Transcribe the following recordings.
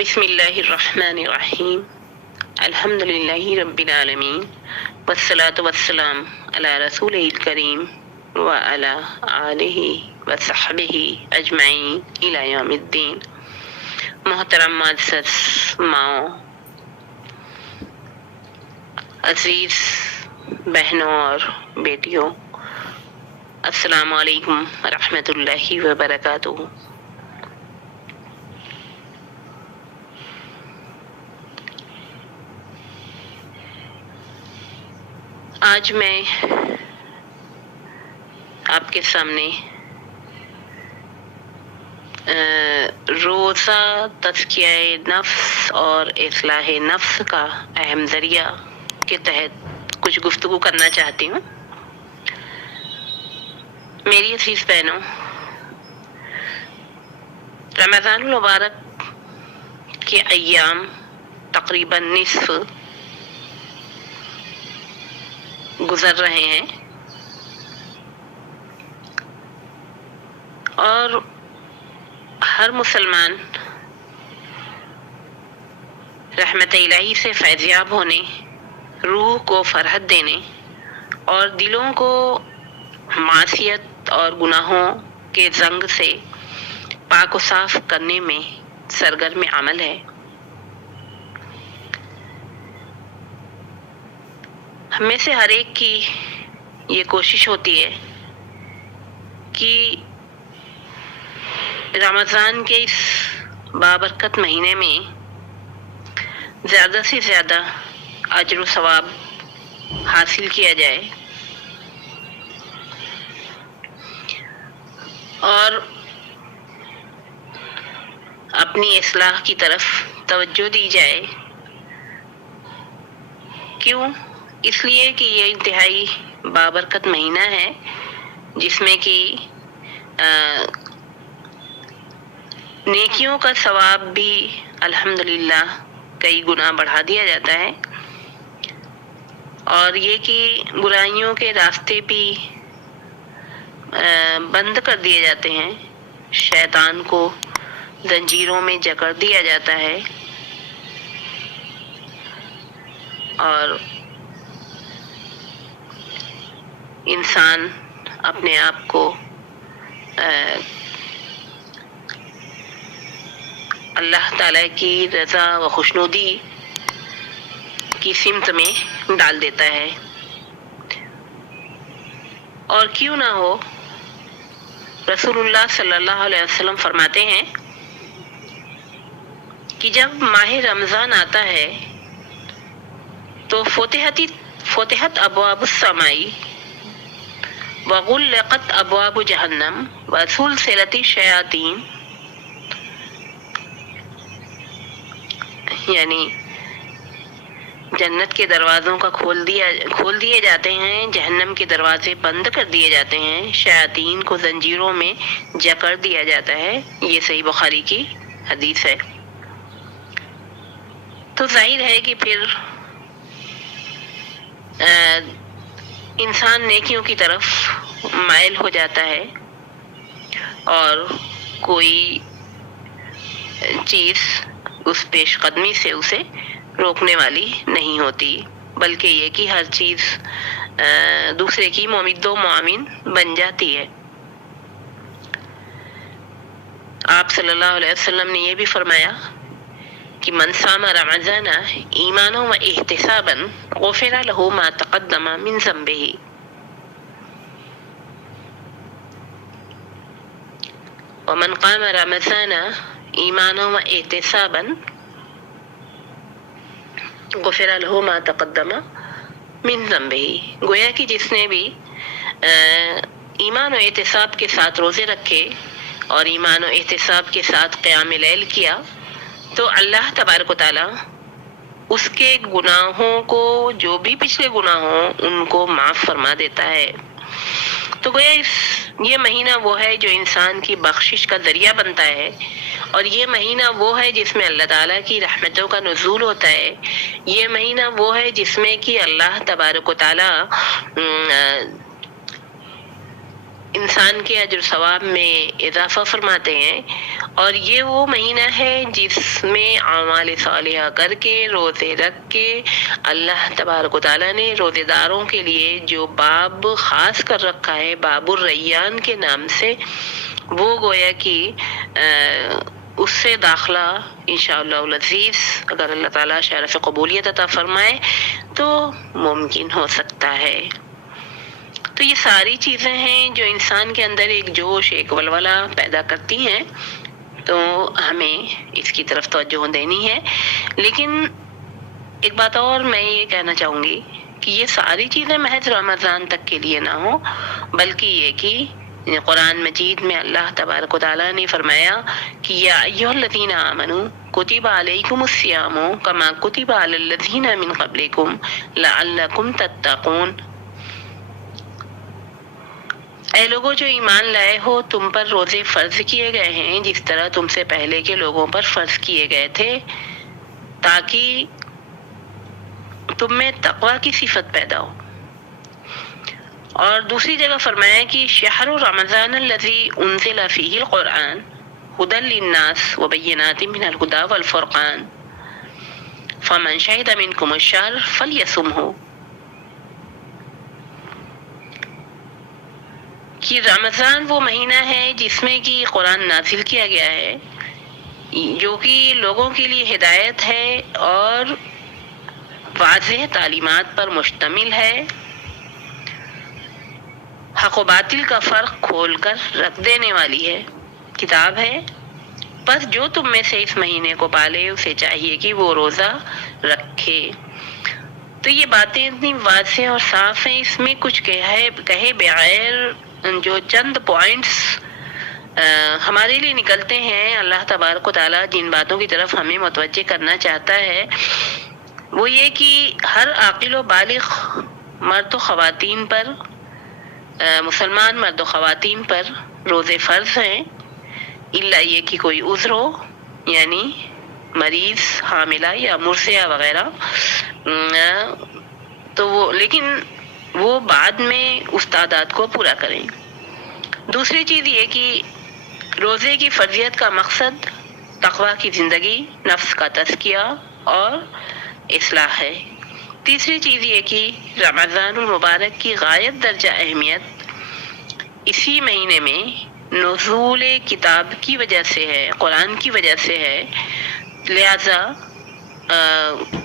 بسم اللہ الرحمن الرحیم الحمد للہ رب العالمین والصلاة والسلام علی رسول الکریم وعلی آلہ وصحبہ اجمعین الی یوم الدین۔ محترم معزز ماؤں، عزیز بہنوں اور بیٹیوں، السلام علیکم ورحمۃ اللہ وبرکاتہ۔ آج میں آپ کے سامنے روزہ تزکیہ نفس اور اصلاح نفس کا اہم ذریعہ کے تحت کچھ گفتگو کرنا چاہتی ہوں۔ میری عزیز بہنوں، رمضان المبارک کے ایام تقریباً نصف گزر رہے ہیں، اور ہر مسلمان رحمت الہی سے فیضیاب ہونے، روح کو فرحت دینے اور دلوں کو معصیت اور گناہوں کے زنگ سے پاک و صاف کرنے میں سرگرم عمل ہے۔ ہم میں سے ہر ایک کی یہ کوشش ہوتی ہے کہ رمضان کے اس بابرکت مہینے میں زیادہ سے زیادہ اجر و ثواب حاصل کیا جائے اور اپنی اصلاح کی طرف توجہ دی جائے۔ کیوں؟ اس لیے کہ یہ انتہائی بابرکت مہینہ ہے، جس میں کہ نیکیوں کا ثواب بھی الحمدللہ کئی گنا بڑھا دیا جاتا ہے، اور یہ کہ برائیوں کے راستے بھی بند کر دیے جاتے ہیں، شیطان کو زنجیروں میں جکڑ دیا جاتا ہے، اور انسان اپنے آپ کو اللہ تعالی کی رضا و خوشنودی کی سمت میں ڈال دیتا ہے۔ اور کیوں نہ ہو، رسول اللہ صلی اللہ علیہ وسلم فرماتے ہیں کہ جب ماہ رمضان آتا ہے تو فتحت ابواب السماء وغلقت ابواب جہنم وسلسلت الشیاطین، یعنی جنت کے دروازوں کا کھول دیے جاتے ہیں، جہنم کے دروازے بند کر دیے جاتے ہیں، شیاطین کو زنجیروں میں جکڑ دیا جاتا ہے۔ یہ صحیح بخاری کی حدیث ہے۔ تو ظاہر ہے کہ پھر انسان نیکیوں کی طرف مائل ہو جاتا ہے، اور کوئی چیز اس پیش قدمی سے اسے روکنے والی نہیں ہوتی، بلکہ یہ کہ ہر چیز دوسرے کی ممد و معاون بن جاتی ہے۔ آپ صلی اللہ علیہ وسلم نے یہ بھی فرمایا کہ من صام رمضان ایمانا و احتسابا غفر له ما تقدم من ذنبه، ومن قام رمضان ایمانا و احتسابا غفر له ما تقدم من ذنبه۔ گویا کہ جس نے بھی ایمان و احتساب کے ساتھ روزے رکھے اور ایمان و احتساب کے ساتھ قیام لیل کیا، تو اللہ تبارک و تعالی اس کے گناہوں کو، جو بھی پچھلے گناہ ہوں، ان کو معاف فرما دیتا ہے۔ تو گویا یہ مہینہ وہ ہے جو انسان کی بخشش کا ذریعہ بنتا ہے، اور یہ مہینہ وہ ہے جس میں اللہ تعالیٰ کی رحمتوں کا نزول ہوتا ہے۔ یہ مہینہ وہ ہے جس میں کہ اللہ تبارک و تعالیٰ انسان کے اجر ثواب میں اضافہ فرماتے ہیں، اور یہ وہ مہینہ ہے جس میں اعمال صالحہ کر کے، روزے رکھ کے، اللہ تبارک و تعالیٰ نے روزے داروں کے لیے جو باب خاص کر رکھا ہے باب الریان کے نام سے، وہ گویا کہ اس سے داخلہ انشاءاللہ العزیز اگر اللہ تعالیٰ شرف قبولیت عطا فرمائے تو ممکن ہو سکتا ہے۔ تو یہ ساری چیزیں ہیں جو انسان کے اندر ایک جوش، ایک ولولہ پیدا کرتی ہیں، تو ہمیں اس کی طرف توجہ دینی ہے۔ لیکن ایک بات اور میں یہ کہنا چاہوں گی کہ یہ ساری چیزیں محض رمضان تک کے لیے نہ ہوں، بلکہ یہ کہ قرآن مجید میں اللہ تبارک و تعالیٰ نے فرمایا کہ یا ایھا الذین آمنوا کتب علیکم الصیام کما کتب علی الذین من قبلکم لعلکم تتقون۔ اے لوگوں جو ایمان لائے ہو، تم پر روزے فرض کیے گئے ہیں جس طرح تم سے پہلے کے لوگوں پر فرض کیے گئے تھے، تاکہ تم میں تقوی کی صفت پیدا ہو۔ اور دوسری جگہ فرمایا کہ شہر رمضان الذی انزل فیہ القرآن ھدی للناس وبینات من الھدی والفرقان فمن شہد منکم الشہر فلیصمہ، کہ رمضان وہ مہینہ ہے جس میں کہ قرآن نازل کیا گیا ہے، جو کہ لوگوں کے لیے ہدایت ہے اور واضح تعلیمات پر مشتمل ہے، حق و باطل کا فرق کھول کر رکھ دینے والی ہے، کتاب ہے۔ بس جو تم میں سے اس مہینے کو پالے اسے چاہیے کہ وہ روزہ رکھے۔ تو یہ باتیں اتنی واضح اور صاف ہیں، اس میں کچھ کہے بغیر جو چند پوائنٹس ہمارے لیے نکلتے ہیں، اللہ تبارک و تعالیٰ جن باتوں کی طرف ہمیں متوجہ کرنا چاہتا ہے وہ یہ کہ ہر عاقل و بالغ مرد و خواتین پر، مسلمان مرد و خواتین پر روزے فرض ہیں، الا یہ کہ کوئی عذر ہو، یعنی مریض، حاملہ یا مرضعہ وغیرہ، تو وہ لیکن وہ بعد میں اس تعداد کو پورا کریں۔ دوسری چیز یہ کہ روزے کی فرضیت کا مقصد تقوی کی زندگی، نفس کا تزکیہ اور اصلاح ہے۔ تیسری چیز یہ کہ رمضان المبارک کی غایت درجہ اہمیت اسی مہینے میں نزول کتاب کی وجہ سے ہے، قرآن کی وجہ سے ہے، لہذا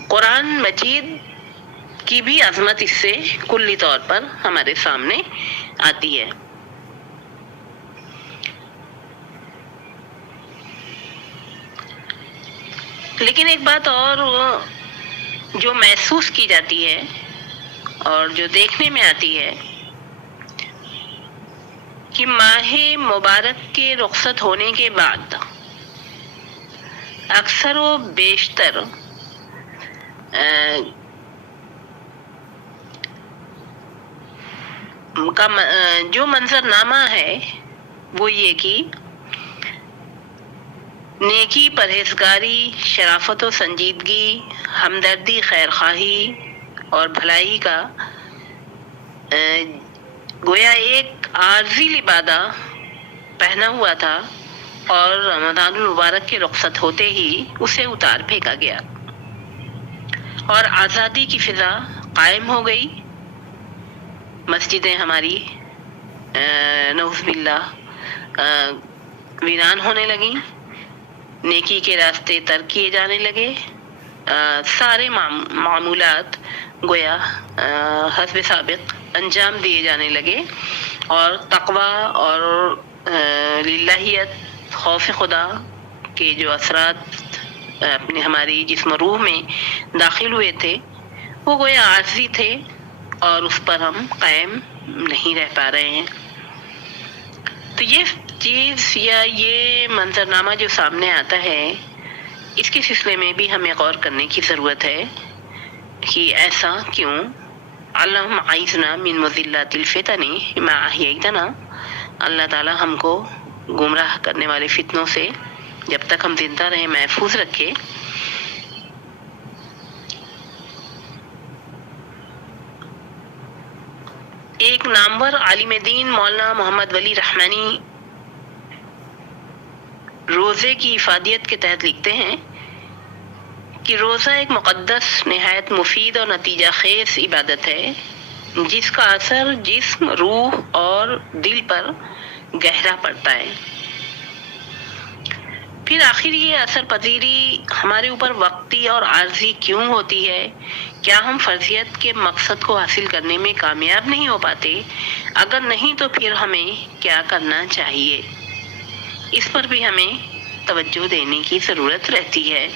قرآن مجید کی بھی عظمت اس سے کلی طور پر ہمارے سامنے آتی ہے۔ لیکن ایک بات اور جو محسوس کی جاتی ہے اور جو دیکھنے میں آتی ہے کہ ماہ مبارک کے رخصت ہونے کے بعد اکثر و بیشتر جو منظرنامہ ہے وہ یہ کہ نیکی، پرہیزگاری، شرافت و سنجیدگی، ہمدردی، خیرخواہی اور بھلائی کا گویا ایک عارضی لبادہ پہنا ہوا تھا، اور رمضان المبارک کے رخصت ہوتے ہی اسے اتار پھینکا گیا اور آزادی کی فضا قائم ہو گئی۔ مسجدیں ہماری نعوذ باللہ ویران ہونے لگیں، نیکی کے راستے ترک کیے جانے لگے، سارے معمولات گویا حسب سابق انجام دیے جانے لگے، اور تقوی اور للہیت، خوف خدا کے جو اثرات اپنے ہماری جسم و روح میں داخل ہوئے تھے وہ گویا عارضی تھے، اور اس پر ہم قائم نہیں رہ پا رہے ہیں۔ تو یہ چیز یا یہ منظرنامہ جو سامنے آتا ہے، اس کے سلسلے میں بھی ہمیں غور کرنے کی ضرورت ہے کہ ایسا کیوں؟ اللہم اعذنا من مضلات الفتن ما احییتنا، اللہ تعالی ہم کو گمراہ کرنے والے فتنوں سے جب تک ہم زندہ رہیں محفوظ رکھے۔ ایک نامور عالم دین مولانا محمد ولی رحمانی روزے کی افادیت کے تحت لکھتے ہیں کہ روزہ ایک مقدس، نہایت مفید اور نتیجہ خیز عبادت ہے جس کا اثر جسم، روح اور دل پر گہرا پڑتا ہے۔ پھر آخر یہ اثر پذیری ہمارے اوپر وقتی اور عارضی کیوں ہوتی ہے؟ کیا ہم فرضیت کے مقصد کو حاصل کرنے میں کامیاب نہیں ہو پاتے؟ اگر نہیں تو پھر ہمیں کیا کرنا چاہیے؟ اس پر بھی ہمیں توجہ دینے کی ضرورت رہتی ہے۔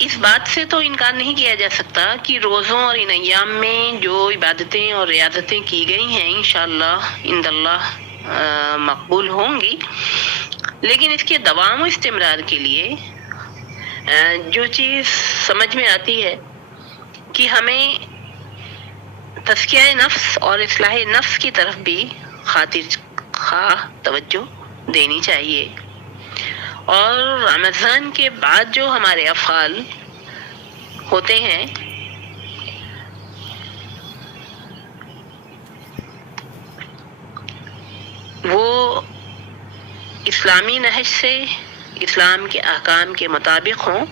اس بات سے تو انکار نہیں کیا جا سکتا کہ روزوں اور ان ایام میں جو عبادتیں اور ریاضتیں کی گئی ہیں انشاءاللہ عند اللہ مقبول ہوں گی، لیکن اس کے دوام و استمرار کے لیے جو چیز سمجھ میں آتی ہے کہ ہمیں تزکیہ نفس اور اصلاح نفس کی طرف بھی خاطر خواہ توجہ دینی چاہیے، اور رمضان کے بعد جو ہمارے افعال ہوتے ہیں وہ اسلامی نہج سے، اسلام کے احکام کے مطابق ہوں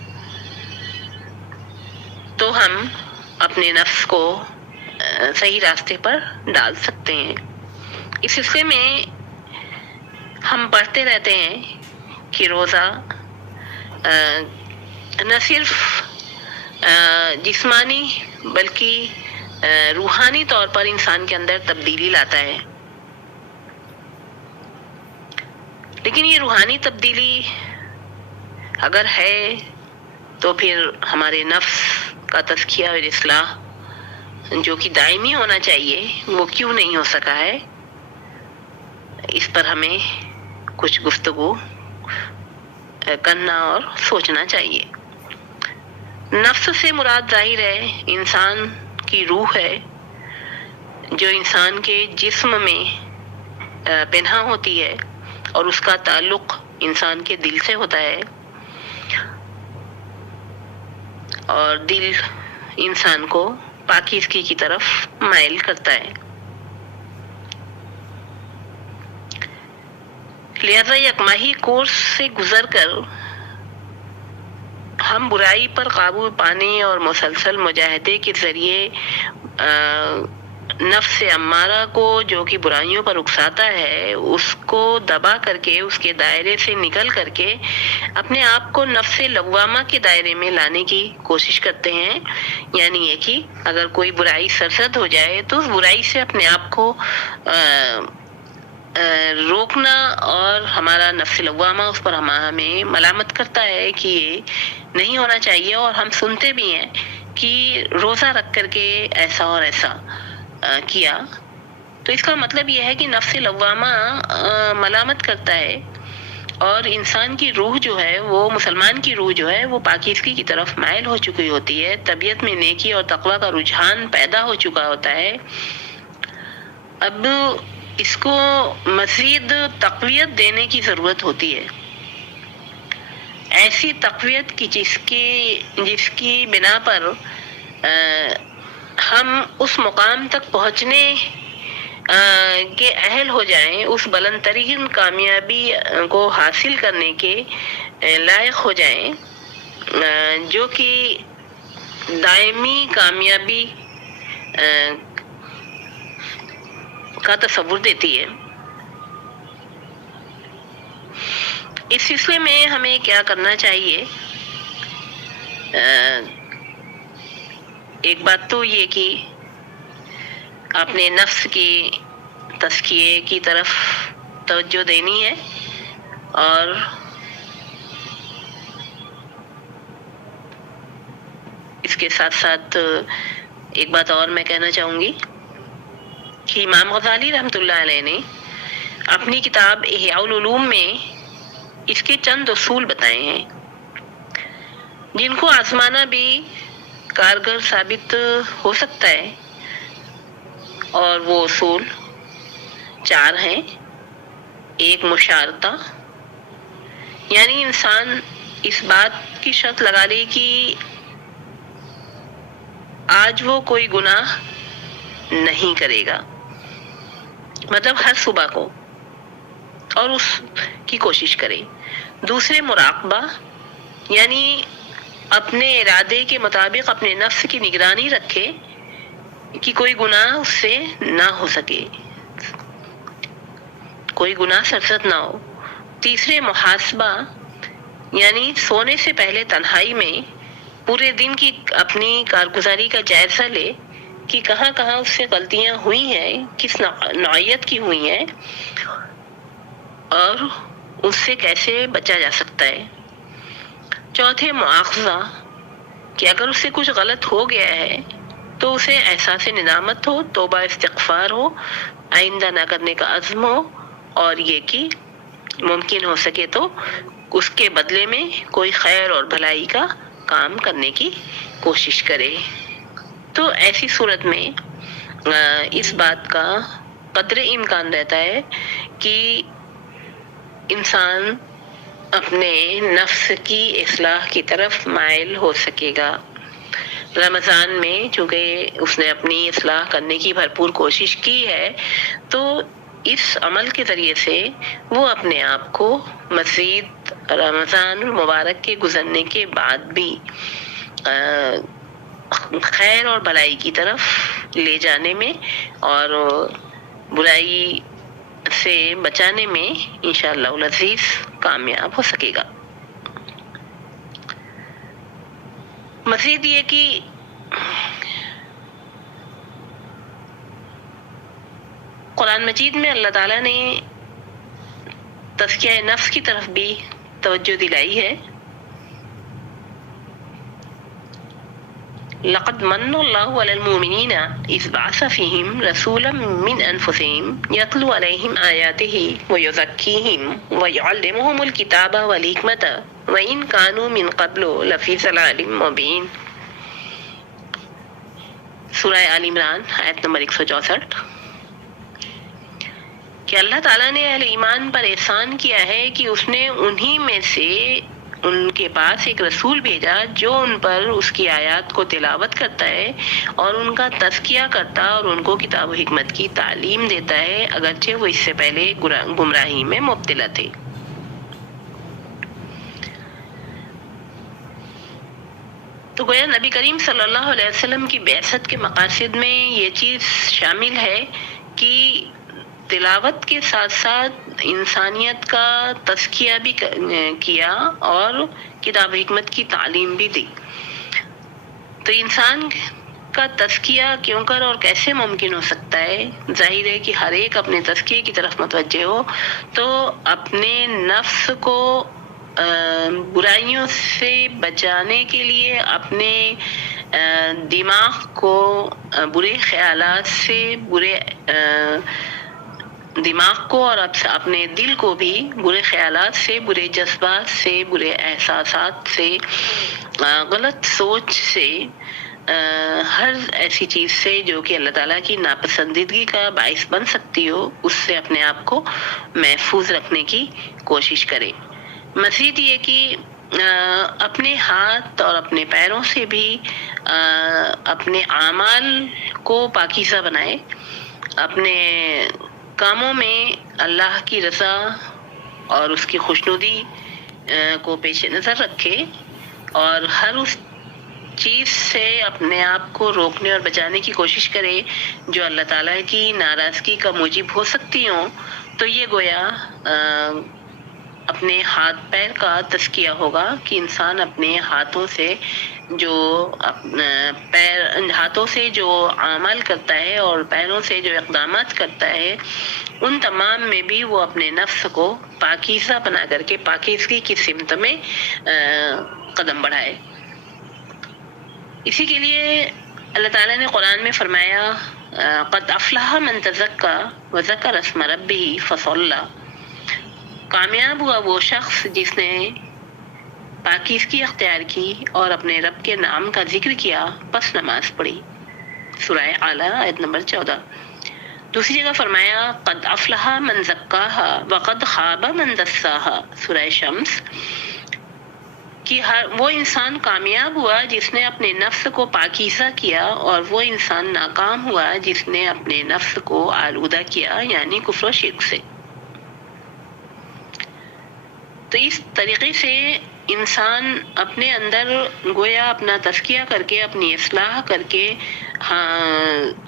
تو ہم اپنے نفس کو صحیح راستے پر ڈال سکتے ہیں۔ اس سلسلے میں ہم پڑھتے رہتے ہیں کہ روزہ نہ صرف جسمانی بلکہ روحانی طور پر انسان کے اندر تبدیلی لاتا ہے، لیکن یہ روحانی تبدیلی اگر ہے تو پھر ہمارے نفس کا تزکیہ اور اصلاح جو کہ دائمی ہونا چاہیے وہ کیوں نہیں ہو سکا ہے؟ اس پر ہمیں کچھ گفتگو کرنا اور سوچنا چاہیے۔ نفس سے مراد ظاہر ہے انسان کی روح ہے جو انسان کے جسم میں پنہاں ہوتی ہے اور اس کا تعلق انسان کے دل سے ہوتا ہے، اور دل انسان کو پاکیزگی کی طرف مائل کرتا ہے۔ لہذا یکماہی کورس سے گزر کر ہم برائی پر قابو پانے اور مسلسل مجاہدے کے ذریعے نفس امارہ کو جو کہ برائیوں پر اکساتا ہے اس کو دبا کر کے، اس کے دائرے سے نکل کر کے اپنے آپ کو نفس لوامہ کے دائرے میں لانے کی کوشش کرتے ہیں۔ یعنی یہ کہ اگر کوئی برائی سرزد ہو جائے تو اس برائی سے اپنے آپ کو روکنا، اور ہمارا نفس لوامہ اس پر ہمیں ملامت کرتا ہے کہ یہ نہیں ہونا چاہیے، اور ہم سنتے بھی ہیں کہ روزہ رکھ کر کے ایسا اور ایسا کیا۔ تو اس کا مطلب یہ ہے کہ نفس لوامہ ملامت کرتا ہے، اور انسان کی روح جو ہے، وہ مسلمان کی روح جو ہے وہ پاکیزگی کی طرف مائل ہو چکی ہوتی ہے، طبیعت میں نیکی اور تقوی کا رجحان پیدا ہو چکا ہوتا ہے۔ اب اس کو مزید تقویت دینے کی ضرورت ہوتی ہے، ایسی تقویت کی جس کی بنا پر ہم اس مقام تک پہنچنے کے اہل ہو جائیں، اس بلند ترین کامیابی کو حاصل کرنے کے لائق ہو جائیں جو کہ دائمی کامیابی کا تصور دیتی ہے۔ اس سلسلے میں ہمیں کیا کرنا چاہیے؟ ایک بات تو یہ کہ اپنے نفس کی تزکیے کی طرف توجہ دینی ہے، اور اس کے ساتھ ساتھ ایک بات اور میں کہنا چاہوں گی کہ امام غزالی رحمۃ اللہ علیہ نے اپنی کتاب احیاء العلوم میں اس کے چند اصول بتائے ہیں جن کو آزمانا بھی کارگر ثابت ہو سکتا ہے، اور وہ اصول 4 ہیں۔ ایک مشارطہ، یعنی انسان اس بات کی شرط لگا لے کہ آج وہ کوئی گناہ نہیں کرے گا، مطلب ہر صبح کو، اور اس کی کوشش کرے۔ دوسرے مراقبہ، یعنی اپنے ارادے کے مطابق اپنے نفس کی نگرانی رکھے کہ کوئی گناہ اس سے نہ ہو سکے، کوئی گناہ سرزد نہ ہو۔ تیسرے محاسبہ، یعنی سونے سے پہلے تنہائی میں پورے دن کی اپنی کارگزاری کا جائزہ لے کہ کہاں کہاں اس سے غلطیاں ہوئی ہیں، کس نوعیت کی ہوئی ہیں، اور اس سے کیسے بچا جا سکتا ہے۔ چوتھے مواخذہ، کہ اگر اس سے کچھ غلط ہو گیا ہے تو اسے احساس ندامت ہو، توبہ استغفار ہو، آئندہ نہ کرنے کا عزم ہو، اور یہ کہ ممکن ہو سکے تو اس کے بدلے میں کوئی خیر اور بھلائی کا کام کرنے کی کوشش کرے۔ تو ایسی صورت میں اس بات کا قدر امکان رہتا ہے کہ انسان اپنے نفس کی اصلاح کی طرف مائل ہو سکے گا۔ رمضان میں چونکہ اس نے اپنی اصلاح کرنے کی بھرپور کوشش کی ہے، تو اس عمل کے ذریعے سے وہ اپنے آپ کو مزید رمضان المبارک کے گزرنے کے بعد بھی خیر اور بھلائی کی طرف لے جانے میں اور برائی سے بچانے میں انشاءاللہ العزیز کامیاب ہو سکے گا۔ مزید یہ کہ قرآن مجید میں اللہ تعالیٰ نے تزکیہ نفس کی طرف بھی توجہ دلائی ہے۔ لقد من اللہ علی المؤمنین اذ بعث فیہم رسولا من انفسہم یتلو علیہم آیاتہ ویزکیہم ویعلمہم الکتاب والحکمۃ وإن كانوا من قبل لفی ضلال مبین۔ سورہ آل عمران آیت نمبر 164۔ کہ اللہ تعالیٰ نے اہل ایمان پر احسان کیا ہے کہ اس نے انہی میں سے ان کے پاس ایک رسول بھیجا جو ان پر اس کی آیات کو تلاوت کرتا ہے اور ان کا تزکیہ کرتا اور ان کو کتاب و حکمت کی تعلیم دیتا ہے، اگرچہ وہ اس سے پہلے گمراہی میں مبتلا تھے۔ تو گویا نبی کریم صلی اللہ علیہ وسلم کی بعثت کے مقاصد میں یہ چیز شامل ہے کہ تلاوت کے ساتھ ساتھ انسانیت کا تزکیہ بھی کیا اور کتاب حکمت کی تعلیم بھی دی۔ تو انسان کا تزکیہ کیوں کر اور کیسے ممکن ہو سکتا ہے؟ ظاہر ہے کہ ہر ایک اپنے تزکیے کی طرف متوجہ ہو تو اپنے نفس کو برائیوں سے بچانے کے لیے اپنے دماغ کو برے خیالات سے دماغ کو اور اپنے دل کو بھی برے خیالات سے، برے جذبات سے، برے احساسات سے، غلط سوچ سے، ہر ایسی چیز سے جو کہ اللہ تعالیٰ کی ناپسندیدگی کا باعث بن سکتی ہو، اس سے اپنے آپ کو محفوظ رکھنے کی کوشش کرے۔ مزید یہ کہ اپنے ہاتھ اور اپنے پیروں سے بھی اپنے اعمال کو پاکیزہ بنائے، اپنے کاموں میں اللہ کی رضا اور اس کی خوشنودی کو پیش نظر رکھے اور ہر اس چیز سے اپنے آپ کو روکنے اور بچانے کی کوشش کرے جو اللہ تعالیٰ کی ناراضگی کا موجب ہو سکتی ہوں۔ تو یہ گویا اپنے ہاتھ پیر کا تزکیہ ہوگا کہ انسان اپنے ہاتھوں سے جو اعمال کرتا ہے اور پیروں سے جو اقدامات کرتا ہے، ان تمام میں بھی وہ اپنے نفس کو پاکیزہ بنا کر کے پاکیزگی کی سمت میں قدم بڑھائے۔ اسی کے لیے اللہ تعالیٰ نے قرآن میں فرمایا قد افلح من تزکا وذکر اسم ربہ فصلی۔ کامیاب ہوا وہ شخص جس نے پاکیزگی اختیار کی اور اپنے رب کے نام کا ذکر کیا، پس نماز پڑھی۔ سورہ اعلیٰ آیت نمبر 14۔ دوسری جگہ فرمایا قد افلح من زکاہا وقد خاب من دساہا، سورہ شمس، کہ وہ انسان کامیاب ہوا جس نے اپنے نفس کو پاکیزہ کیا، اور وہ انسان ناکام ہوا جس نے اپنے نفس کو آلودہ کیا، یعنی کفر و شرک سے۔ تو اس طریقے سے انسان اپنے اندر گویا اپنا تزکیہ کر کے، اپنی اصلاح کر کے،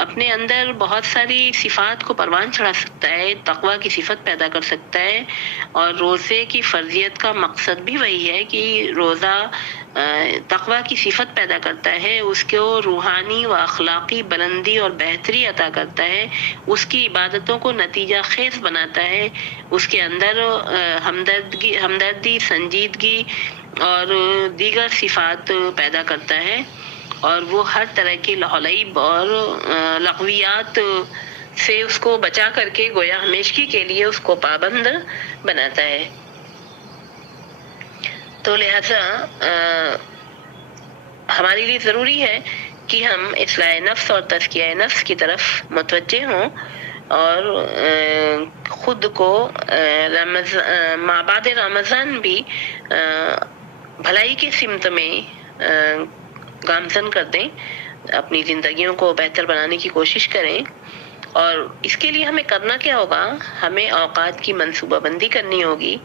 اپنے اندر بہت ساری صفات کو پروان چڑھا سکتا ہے، تقوی کی صفت پیدا کر سکتا ہے۔ اور روزے کی فرضیت کا مقصد بھی وہی ہے کہ روزہ تقوی کی صفت پیدا کرتا ہے، اس کو روحانی و اخلاقی بلندی اور بہتری عطا کرتا ہے، اس کی عبادتوں کو نتیجہ خیز بناتا ہے، اس کے اندر ہمدردی، سنجیدگی اور دیگر صفات پیدا کرتا ہے، اور وہ ہر طرح کے لعب اور لغویات سے اس کو بچا کر کے گویا ہمیشگی کے لیے اس کو پابند بناتا ہے۔ تو لہذا ہمارے لیے ضروری ہے کہ ہم اصلاح نفس اور تزکیہ نفس کی طرف متوجہ ہوں، اور خود کو بعد رمضان بھی بھلائی کی سمت میں گامزن کر دیں، اپنی زندگیوں کو بہتر بنانے کی کوشش کریں۔ اور اس کے لیے ہمیں کرنا کیا ہوگا؟ ہمیں اوقات کی منصوبہ بندی کرنی ہوگی،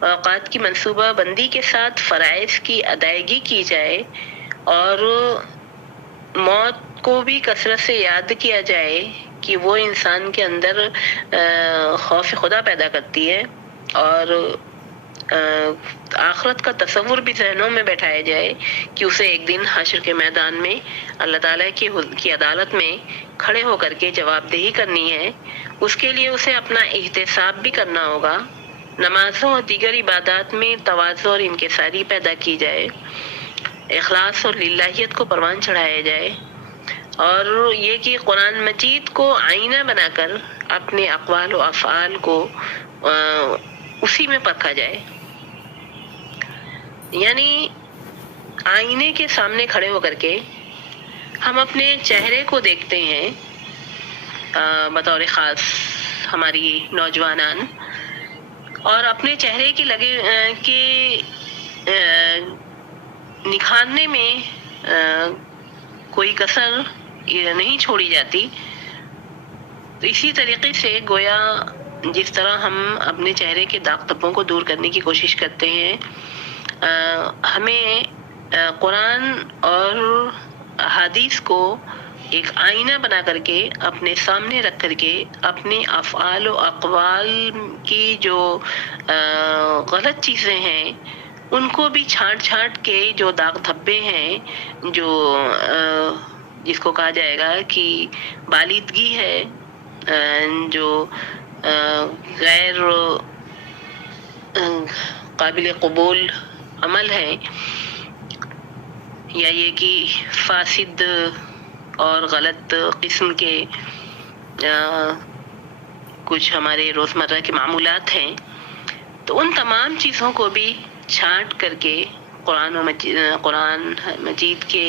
اوقات کی منصوبہ بندی کے ساتھ فرائض کی ادائیگی کی جائے، اور موت کو بھی کثرت سے یاد کیا جائے کہ وہ انسان کے اندر خوف خدا پیدا کرتی ہے، اور آخرت کا تصور بھی ذہنوں میں بیٹھایا جائے کہ اسے ایک دن حشر کے میدان میں اللہ تعالیٰ کی عدالت میں کھڑے ہو کر کے جواب دہی کرنی ہے۔ اس کے لیے اسے اپنا احتساب بھی کرنا ہوگا، نمازوں اور دیگر عبادات میں تواضع اور انکساری پیدا کی جائے، اخلاص اور للہیت کو پروان چڑھایا جائے، اور یہ کہ قرآن مجید کو آئینہ بنا کر اپنے اقوال و افعال کو اسی میں پرکھا جائے۔ یعنی آئینے کے سامنے کھڑے ہو کر کے ہم اپنے چہرے کو دیکھتے ہیں، بطور خاص ہماری نوجوانان، اور اپنے چہرے کے نکھارنے میں کوئی کسر نہیں چھوڑی جاتی۔ تو اسی طریقے سے گویا جس طرح ہم اپنے چہرے کے داغ دھبوں کو دور کرنے کی کوشش کرتے ہیں، ہمیں قرآن اور حدیث کو ایک آئینہ بنا کر کے اپنے سامنے رکھ کر کے اپنے افعال و اقوال کی جو غلط چیزیں ہیں ان کو بھی چھانٹ کے، جو داغ دھبے ہیں، جو جس کو کہا جائے گا کہ بالیدگی ہے، جو غیر قابل قبول عمل ہے، یا یہ کہ فاسد اور غلط قسم کے کچھ ہمارے روزمرہ کے معمولات ہیں، تو ان تمام چیزوں کو بھی چھانٹ کر کے قرآن مجید کے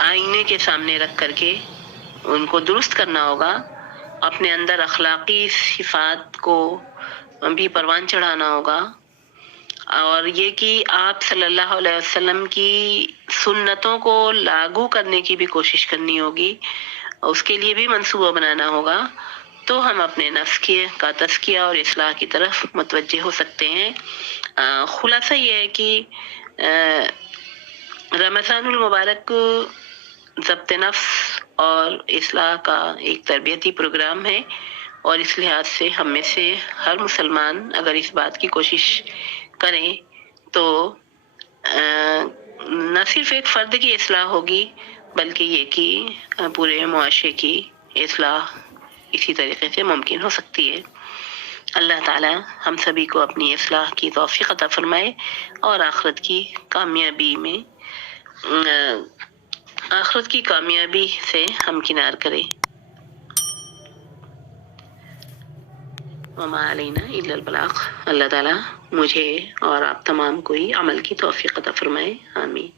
آئینے کے سامنے رکھ کر کے ان کو درست کرنا ہوگا، اپنے اندر اخلاقی صفات کو بھی پروان چڑھانا ہوگا، اور یہ کہ آپ صلی اللہ علیہ وسلم کی سنتوں کو لاگو کرنے کی بھی کوشش کرنی ہوگی، اس کے لیے بھی منصوبہ بنانا ہوگا، تو ہم اپنے نفس کا تزکیہ اور اصلاح کی طرف متوجہ ہو سکتے ہیں۔ خلاصہ یہ ہے کہ رمضان المبارک ضبط نفس اور اصلاح کا ایک تربیتی پروگرام ہے، اور اس لحاظ سے ہم میں سے ہر مسلمان اگر اس بات کی کوشش کریں تو نہ صرف ایک فرد کی اصلاح ہوگی، بلکہ یہ کہ پورے معاشرے کی اصلاح اسی طریقے سے ممکن ہو سکتی ہے۔ اللہ تعالی ہم سبھی کو اپنی اصلاح کی توفیق عطا فرمائے، اور آخرت کی کامیابی سے ہمکنار کرے۔ وما علینا الا البلاغ۔ اللہ تعالی مجھے اور آپ تمام کو ہی عمل کی توفیق عطا فرمائے، آمین۔